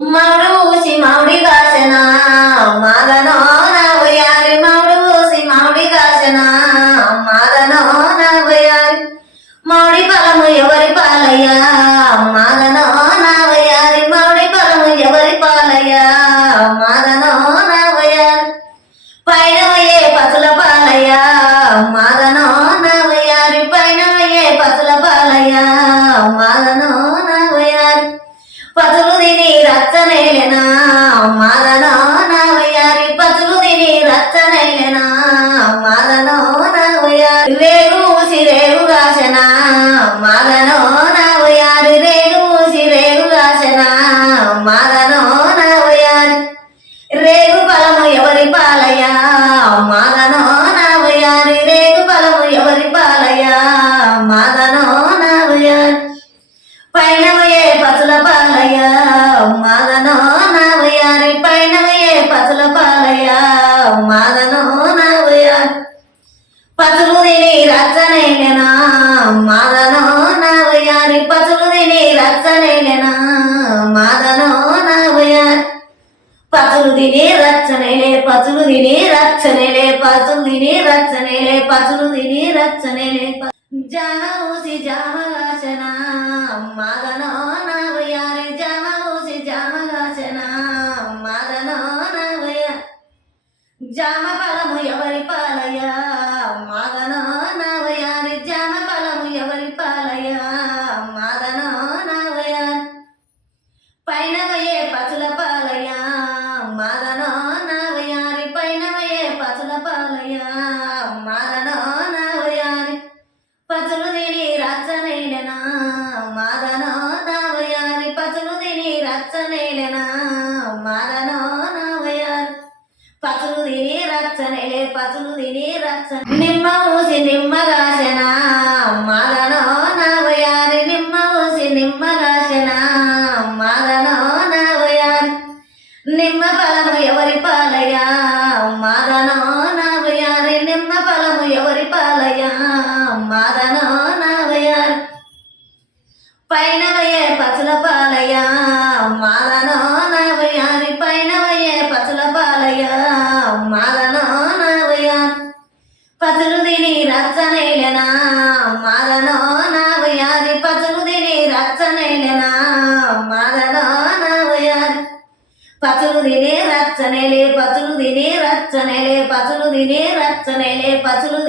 మామిడి ఊసి మామిడి కాసిన మాదనో నవ్వయారి మామిడి ఊసి మామిడి కాసిన మాదనో నవ్వయారి మామిడి ఫలము ఎవరి పాలయ్యా మాదనో నవ్వయారి మామిడి ఫలము ఎవరి పాలయ్యా మాదనో నవ్వయారి పైన ఏ పతుల పాలయ్యా మాదనో నవ్వయారి పైన ఏ పతుల పాలయ్యా మాదనో నవ్వయారి పతులు తిని రచ్చనేలెనా మాదనో నవ్వయారి పతులు తిని రచ్చనేలెనా మాదనో నవ్వయారి రేగు ఊసి రేగు రాసనా మాదనో నవ్వయారి రేగు ఊసి రేగు రాసనా మాదనో నవ్వయారి రేగు ఫలము ఎవరి పాలయ్యా మాదనో నవ్వయారి రేగు ఫలము ఎవరి పాలయ్యా మాదనో నవ్వయారి పైనవయే పతుల పాలయ్యా మాదనో నవ్వయారి పైనవయే పతుల పాలయ్యా మాదనో నవ్వయారి పతులు తిని రచ్చనేలెనా మాదనో నవ్వయారి పతులు తిని రచ్చనేలెనా మాదనో నవ్వయారి పతులు తిని రచ్చనేలే పతులు తిని రచ్చనేలే పతులు తిని రచ్చనేలే పతులు తిని రచ్చనేలే జామ ఊసి జామ కాసన మాదనో నవ్వయారి జామ ఊసి జామ కాసన మాదనో నవ్వయారి జామ ఫలము ఎవరి పాలయ్యా మాదనో నవ్వయారి జామ ఫలము ఎవరి పాలయ్యా మాదనో నవ్వయారి పైనవయే పతుల పాలయ్యా మాదనో నవ్వయారి పైనవయే పతుల పాలయ్యా మాదనో నవ్వయారి పతులు తిని రచ్చనేలెనా మాదనో నవ్వయారి పతులు తిని రచ్చనేలెనా మాదనో నవ్వయారి పతులు తిని రచ్చనేలే పతులు తిని రచ్చ నిమ్మ ఊసి నిమ్మ రాసనా మాదనో నవ్వయారి నిమ్మ ఊసి నిమ్మ రాసనా మాదనో నవ్వయారి నిమ్మ ఫలము ఎవరి పాలయ్యా మాదనో నవ్వయారి నిమ్మ ఫలము ఎవరి పాలయ్యా మాదనో నవ్వయారి పైనవయే పతుల పాలయ్యా మాదనో నవ్వయారి పైనవయే పతుల పాలయ్యా మాదనో నవ్వయారి పతులు తిని రచ్చనేలెనా మాదనో నవ్వయారి పతులు తిని రచ్చనేలెనా మాదనో నవ్వయారి పతులు తిని రచ్చనేలే పతులు తిని రచ్చనేలే పతులు తిని రచ్చనేలే పతులు